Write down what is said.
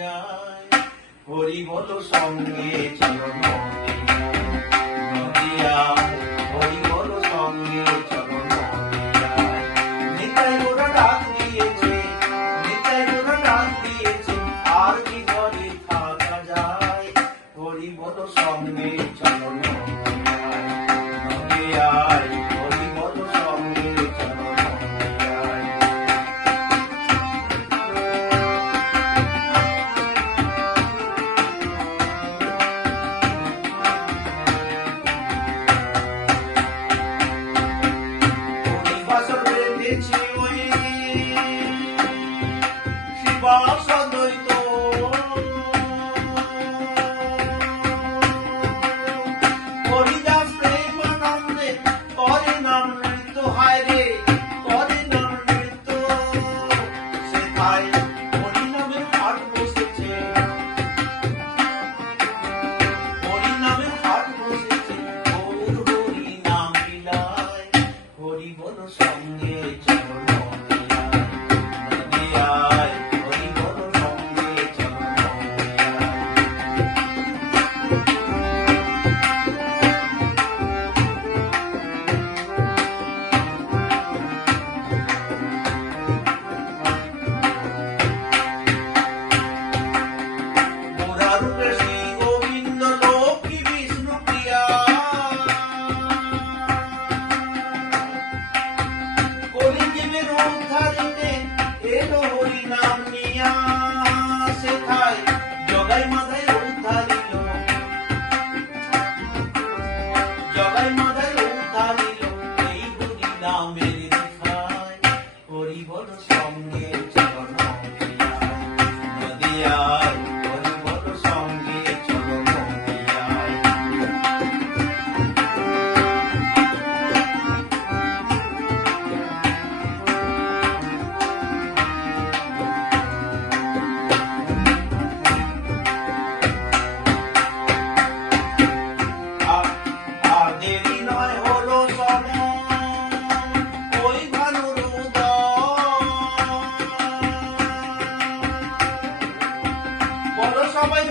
যায়। হরি বল সঙ্গে চলো নদিয়ায়, হরি বল সঙ্গে চলো নদিয়ায়। নিতাই ওরা ডাক দিয়েছে, নিতাই ওরা ডাক দিয়েছে, আর কি ঘরে থাকা যায়। হরি বল সঙ্গে চলো নদিয়ায়, নদিয়ায়, হরি বল সঙ্গে চলো নদিয়ায়। হরিবাসর বেঁধেছে ওই শিবাস দ্বৈত, হরিদাস প্রেমানন্দে করে নাম নৃত্য, হায় রে করে নাম নৃত্য। সেথায় হরিনামের হাট বসেছে, হরিনামের হাট বসেছে, গৌর হরি নাম বিলায়। হরি বল সঙ্গে চলো নদিয়ায়, নদিয়ায়, হরি বল সঙ্গে চলো নদিয়ায়। মুরারূপে শ্রী গোবিন্দ লক্ষ্মী বিষ্ণু প্রিয়া, কলিযুগের উদ্ধারিতে এলো হরি নাম নিয়া। সেথায় জগাই মাথায় উদ্ধারিল, জগাই মাথায় উদ্ধারিল এই হরি নামের রেখায়। হরি বল সঙ্গে চলো নদিয়ায়, নদিয়ায়, হরি বল সঙ্গে চলো নদিয়ায়। আর দেরি নয় হলো সময়, ওই ভানুর উদয়। বলো সবাই